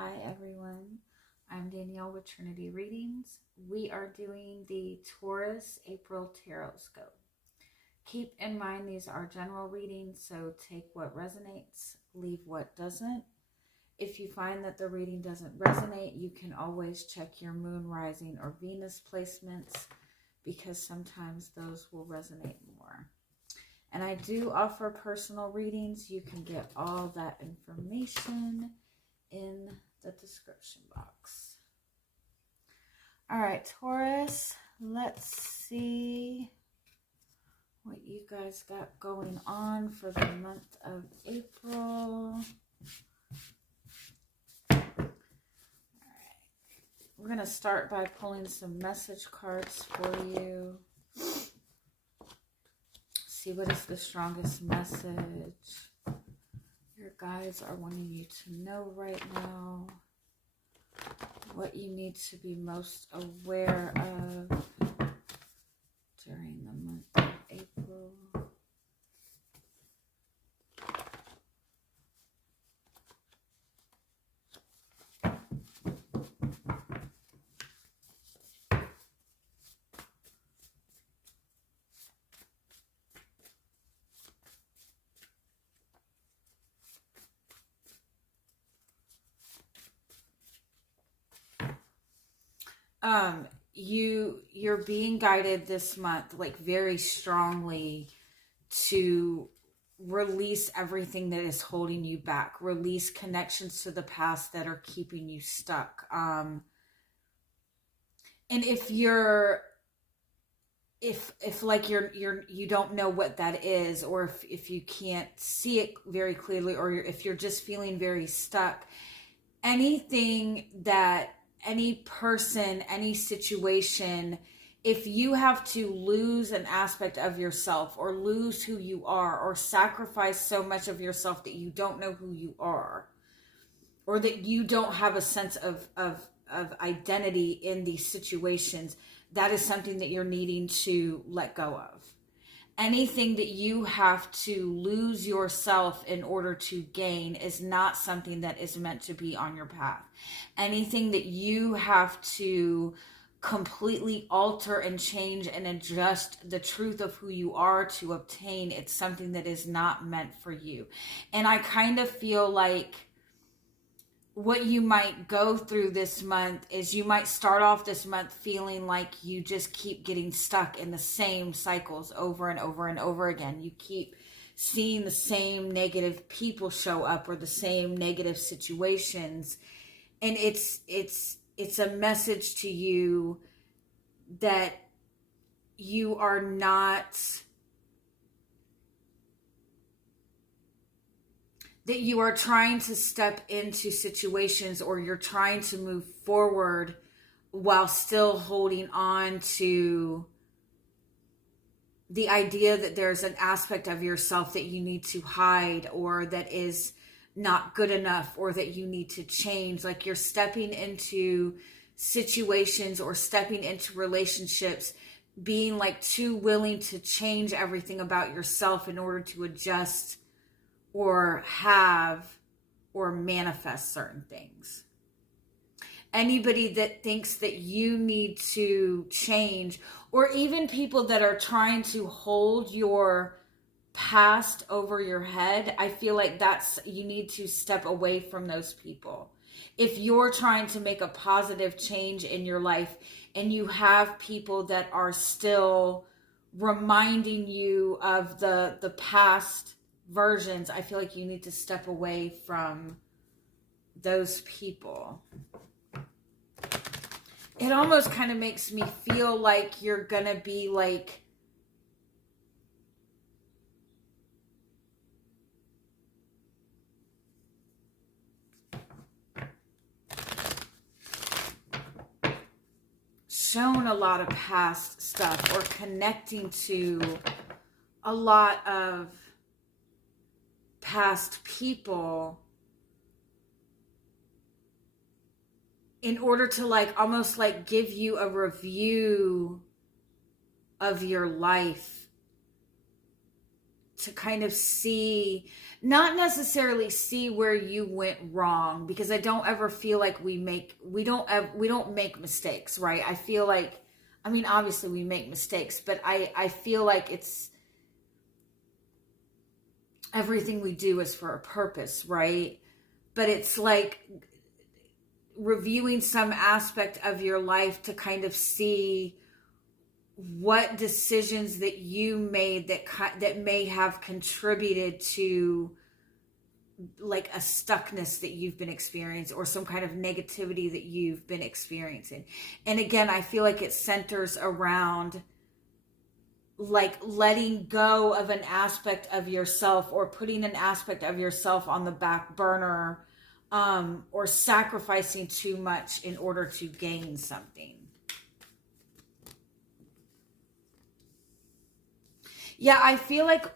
Hi everyone, I'm Danielle with Trinity Readings. We are doing the Taurus April Tarotscope. Keep in mind these are general readings, so take what resonates, leave what doesn't. If you find that the reading doesn't resonate, you can always check your moon, rising, or Venus placements because sometimes those will resonate more. And I do offer personal readings. You can get all that information in the description box. All right, Taurus, let's see what you guys got going on for the month of April. All right, we're going to start by pulling some message cards for you. See what is the strongest message your guides are wanting you to know right now. What you need to be most aware of during the month of April. You're being guided this month, like very strongly, to release everything that is holding you back, release connections to the past that are keeping you stuck. And if like you don't know what that is, or if you can't see it very clearly, or if you're just feeling very stuck, anything that any person, any situation, if you have to lose an aspect of yourself or lose who you are or sacrifice so much of yourself that you don't know who you are, or that you don't have a sense of identity in these situations, that is something that you're needing to let go of. Anything that you have to lose yourself in order to gain is not something that is meant to be on your path. Anything that you have to completely alter and change and adjust the truth of who you are to obtain, it's something that is not meant for you. And I kind of feel like what you might go through this month is you might start off this month feeling like you just keep getting stuck in the same cycles over and over and over again. You keep seeing the same negative people show up or the same negative situations. And it's a message to you that you are not, that you are trying to step into situations, or you're trying to move forward while still holding on to the idea that there's an aspect of yourself that you need to hide, or that is not good enough, or that you need to change. Like you're stepping into situations or stepping into relationships being like too willing to change everything about yourself in order to adjust or have or manifest certain things. Anybody that thinks that you need to change, or even people that are trying to hold your past over your head, I feel like you need to step away from those people. If you're trying to make a positive change in your life and you have people that are still reminding you of the past versions, I feel like you need to step away from those people. It almost kind of makes me feel like you're gonna be like shown a lot of past stuff, or connecting to a lot of past people in order to like almost like give you a review of your life kind of see, not necessarily see where you went wrong, because I don't ever feel like we don't make mistakes, right? I feel like, I mean, obviously we make mistakes, but I feel like it's, everything we do is for a purpose, right? But it's like reviewing some aspect of your life to kind of see what decisions that you made that may have contributed to like a stuckness that you've been experiencing, or some kind of negativity that you've been experiencing. And again, I feel like it centers around like letting go of an aspect of yourself, or putting an aspect of yourself on the back burner, or sacrificing too much in order to gain something. Yeah, I feel like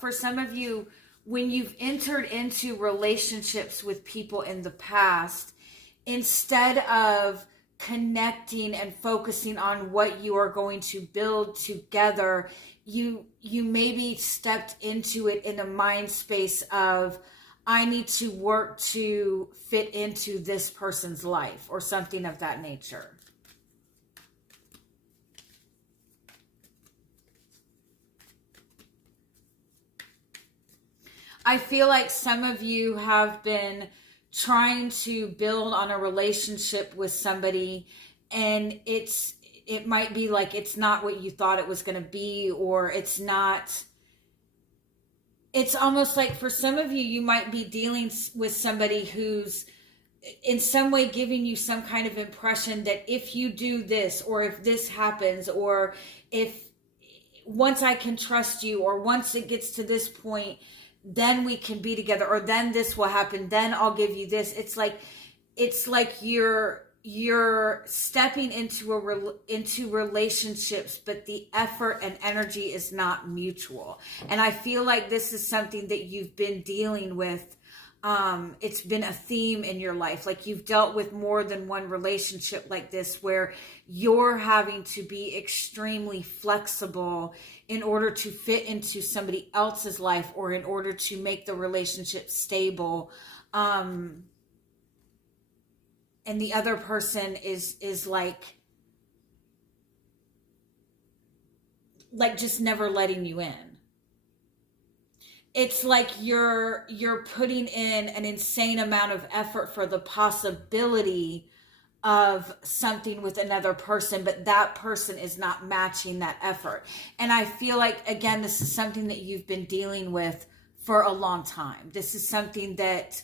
for some of you, when you've entered into relationships with people in the past, instead of connecting and focusing on what you are going to build together, you maybe stepped into it in a mind space of, I need to work to fit into this person's life, or something of that nature. I feel like some of you have been trying to build on a relationship with somebody, and it might be like it's not what you thought it was going to be, or it's not. It's almost like for some of you, you might be dealing with somebody who's in some way giving you some kind of impression that if you do this, or if this happens, or if once I can trust you, or once it gets to this point, then we can be together, or then this will happen, then I'll give you this. It's like you're stepping into relationships, but the effort and energy is not mutual. And I feel like this is something that you've been dealing with. It's been a theme in your life. Like you've dealt with more than one relationship like this, where you're having to be extremely flexible in order to fit into somebody else's life, or in order to make the relationship stable. And the other person is like just never letting you in. It's like you're putting in an insane amount of effort for the possibility of something with another person, but that person is not matching that effort. And I feel like, again, this is something that you've been dealing with for a long time. This is something that,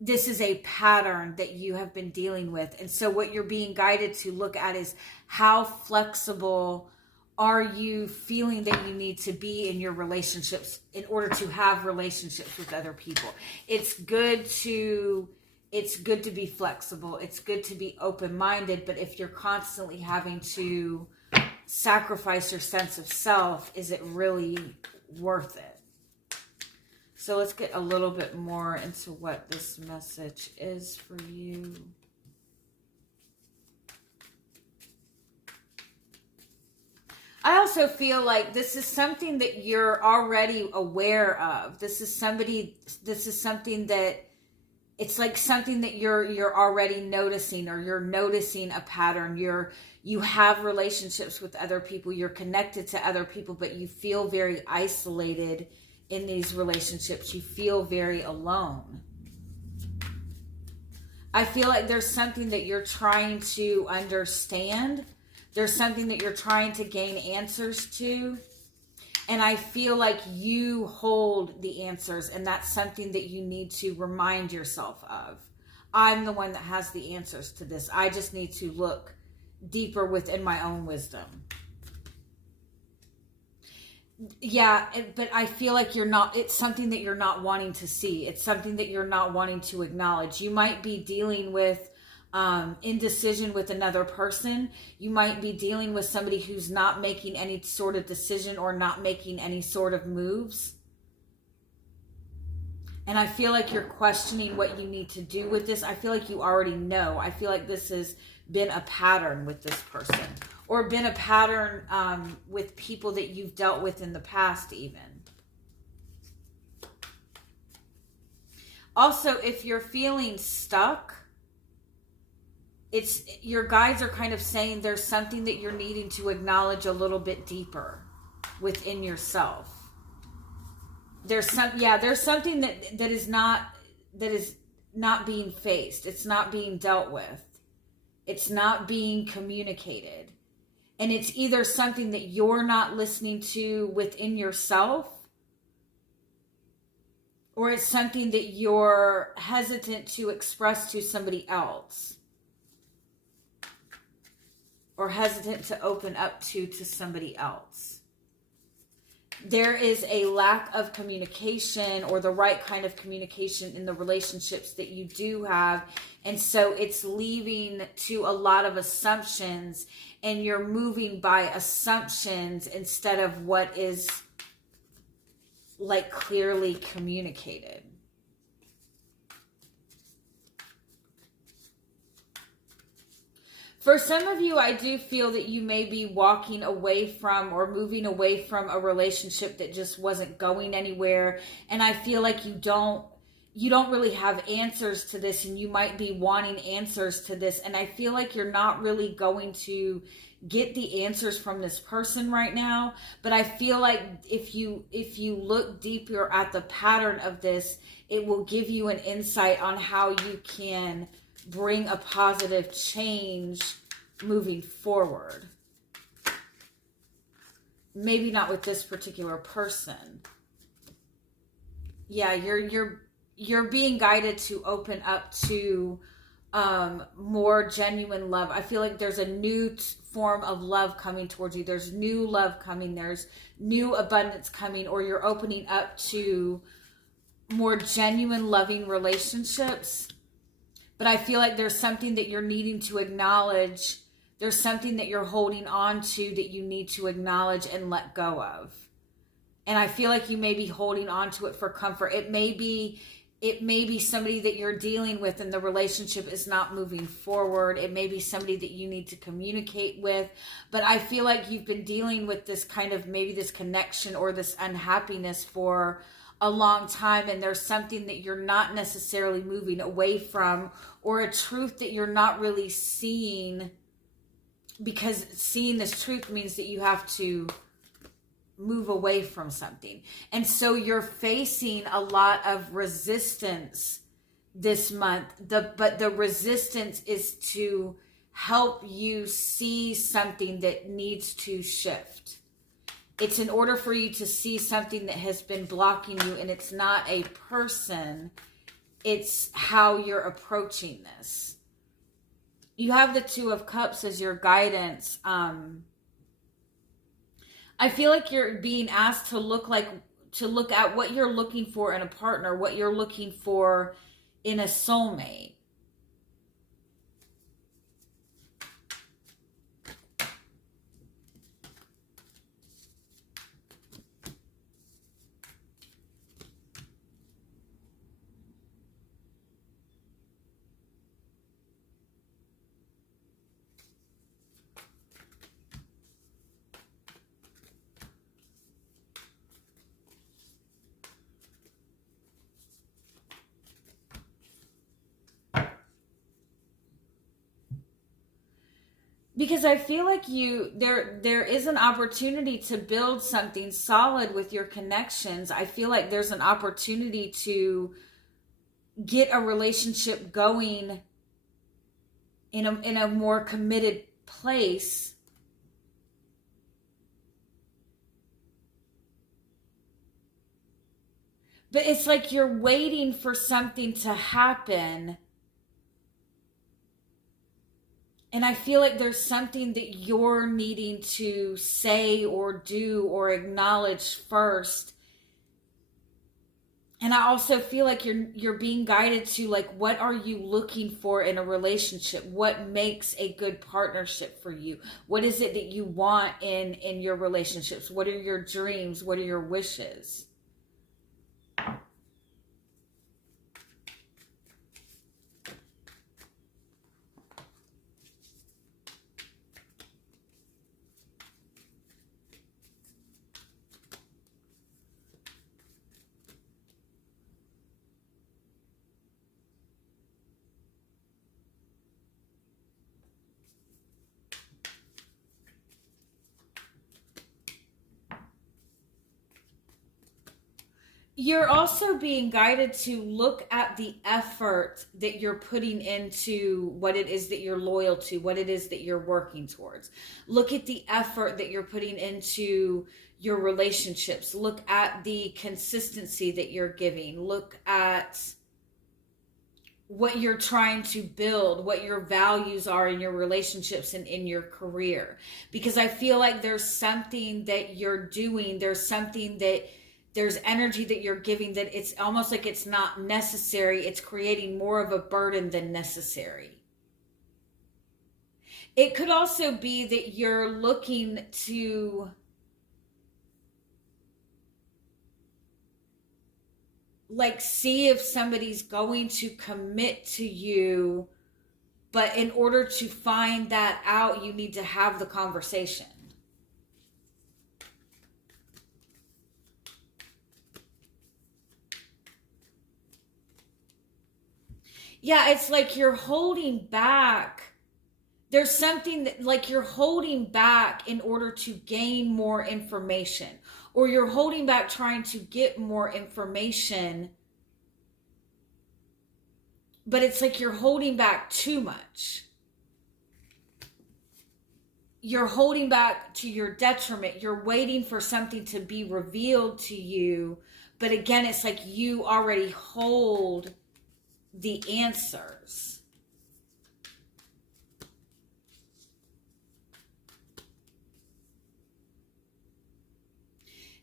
this is a pattern that you have been dealing with. And so what you're being guided to look at is, how flexible are you feeling that you need to be in your relationships in order to have relationships with other people? It's good to be flexible. It's good to be open-minded. But if you're constantly having to sacrifice your sense of self, is it really worth it? So let's get a little bit more into what this message is for you. I also feel like this is something that you're already aware of. This is something that it's like something that you're already noticing, or you're noticing a pattern. You have relationships with other people, you're connected to other people, but you feel very isolated in these relationships. You feel very alone. I feel like there's something that you're trying to understand. There's something that you're trying to gain answers to. And I feel like you hold the answers, and that's something that you need to remind yourself of. I'm the one that has the answers to this. I just need to look deeper within my own wisdom. Yeah, but I feel like it's something that you're not wanting to see. It's something that you're not wanting to acknowledge. You might be dealing with indecision with another person. You might be dealing with somebody who's not making any sort of decision, or not making any sort of moves. And I feel like you're questioning what you need to do with this. I feel like you already know. I feel like this has been a pattern with this person, or been a pattern with people that you've dealt with in the past even. Also, if you're feeling stuck, it's your guides are kind of saying there's something that you're needing to acknowledge a little bit deeper within yourself. There's something that is not being faced. It's not being dealt with. It's not being communicated. And it's either something that you're not listening to within yourself, or it's something that you're hesitant to express to somebody else, or hesitant to open up to somebody else. There is a lack of communication, or the right kind of communication in the relationships that you do have. And so it's leaving to a lot of assumptions, and you're moving by assumptions instead of what is like clearly communicated. For some of you, I do feel that you may be walking away from or moving away from a relationship that just wasn't going anywhere. And I feel like you don't really have answers to this, and you might be wanting answers to this. And I feel like you're not really going to get the answers from this person right now. But I feel like if you look deeper at the pattern of this, it will give you an insight on how you can bring a positive change moving forward. Maybe not with this particular person. Yeah, you're being guided to open up to more genuine love. I feel like there's a new form of love coming towards you. There's new love coming. There's new abundance coming, or you're opening up to more genuine loving relationships. But I feel like there's something that you're needing to acknowledge. There's something that you're holding on to that you need to acknowledge and let go of. And I feel like you may be holding on to it for comfort. It may be somebody that you're dealing with and the relationship is not moving forward. It may be somebody that you need to communicate with. But I feel like you've been dealing with this kind of maybe this connection or this unhappiness for a long time, and there's something that you're not necessarily moving away from, or a truth that you're not really seeing, because seeing this truth means that you have to move away from something. And so you're facing a lot of resistance this month. But the resistance is to help you see something that needs to shift. It's in order for you to see something that has been blocking you, and it's not a person, it's how you're approaching this. You have the Two of Cups as your guidance. I feel like you're being asked to look at what you're looking for in a partner, what you're looking for in a soulmate. Because I feel like there is an opportunity to build something solid with your connections. I feel like there's an opportunity to get a relationship going in a more committed place. But it's like you're waiting for something to happen. And I feel like there's something that you're needing to say or do or acknowledge first. And I also feel like you're being guided to, like, what are you looking for in a relationship? What makes a good partnership for you? What is it that you want in your relationships? What are your dreams? What are your wishes? You're also being guided to look at the effort that you're putting into what it is that you're loyal to, what it is that you're working towards. Look at the effort that you're putting into your relationships. Look at the consistency that you're giving. Look at what you're trying to build, what your values are in your relationships and in your career. Because I feel like there's something that you're doing, there's energy that you're giving that it's almost like it's not necessary. It's creating more of a burden than necessary. It could also be that you're looking to like see if somebody's going to commit to you, but in order to find that out, you need to have the conversation. Yeah, it's like you're holding back. There's something that like you're holding back in order to gain more information, or you're holding back trying to get more information, but it's like you're holding back too much. You're holding back to your detriment. You're waiting for something to be revealed to you, but again, it's like you already hold the answers.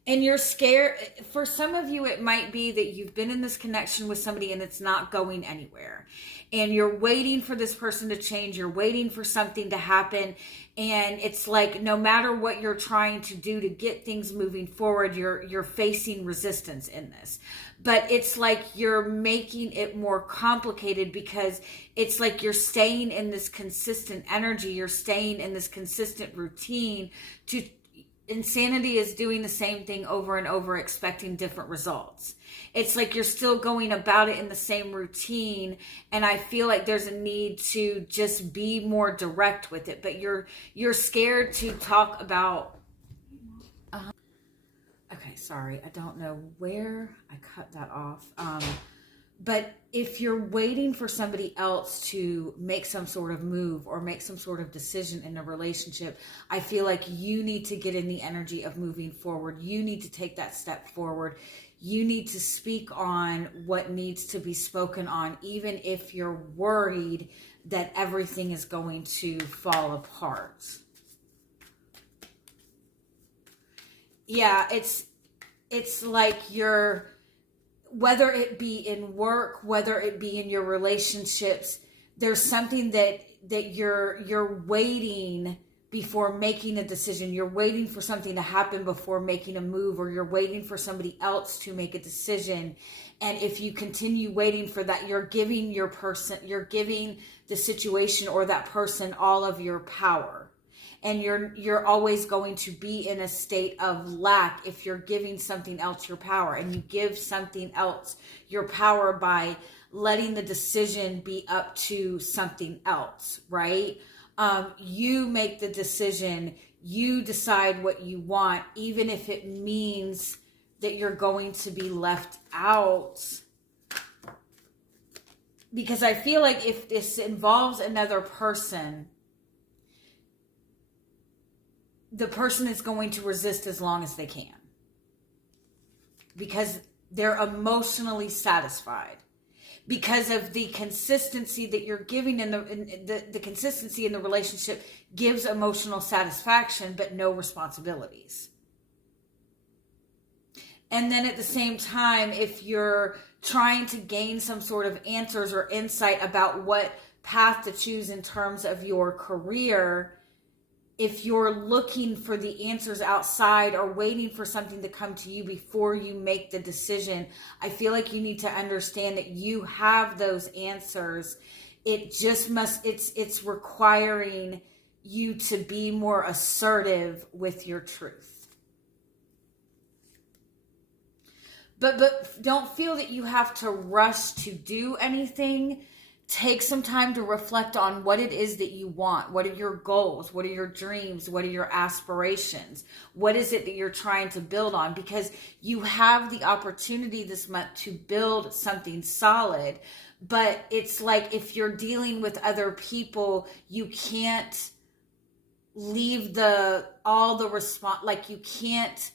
And you're scared. For some of you, it might be that you've been in this connection with somebody and it's not going anywhere. And you're waiting for this person to change. You're waiting for something to happen. And it's like no matter what you're trying to do to get things moving forward, you're facing resistance in this. But it's like you're making it more complicated because it's like you're staying in this consistent energy. You're staying in this consistent routine to... Insanity is doing the same thing over and over, expecting different results. It's like you're still going about it in the same routine, and I feel like there's a need to just be more direct with it, but you're scared to talk about... Okay, sorry, I don't know where I cut that off. But if you're waiting for somebody else to make some sort of move or make some sort of decision in a relationship, I feel like you need to get in the energy of moving forward. You need to take that step forward. You need to speak on what needs to be spoken on, even if you're worried that everything is going to fall apart. Yeah, it's like you're... whether it be in work, whether it be in your relationships, there's something that you're waiting before making a decision. You're waiting for something to happen before making a move, or you're waiting for somebody else to make a decision. And if you continue waiting for that, you're giving the situation or that person all of your power. And you're always going to be in a state of lack if you're giving something else your power. And you give something else your power by letting the decision be up to something else, right? You make the decision. You decide what you want, even if it means that you're going to be left out. Because I feel like if this involves another person, the person is going to resist as long as they can because they're emotionally satisfied because of the consistency that you're giving in the consistency in the relationship gives emotional satisfaction, but no responsibilities. And then at the same time, if you're trying to gain some sort of answers or insight about what path to choose in terms of your career, if you're looking for the answers outside or waiting for something to come to you before you make the decision, I feel like you need to understand that you have those answers. It's requiring you to be more assertive with your truth. But don't feel that you have to rush to do anything. take some time to reflect on what it is that you want. What are your goals? What are your dreams? What are your aspirations? What is it that you're trying to build on? Because you have the opportunity this month to build something solid. But it's like, if you're dealing with other people, you can't leave all the response, like you can't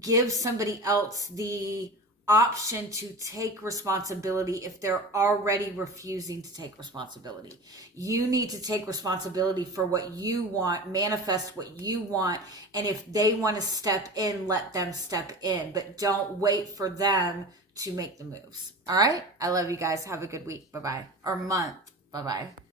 give somebody else the option to take responsibility if they're already refusing to take responsibility. You need to take responsibility for what you want, manifest what you want, and if they want to step in, let them step in, but don't wait for them to make the moves. All right? I love you guys. Have a good week. Bye-bye. Or month. Bye-bye.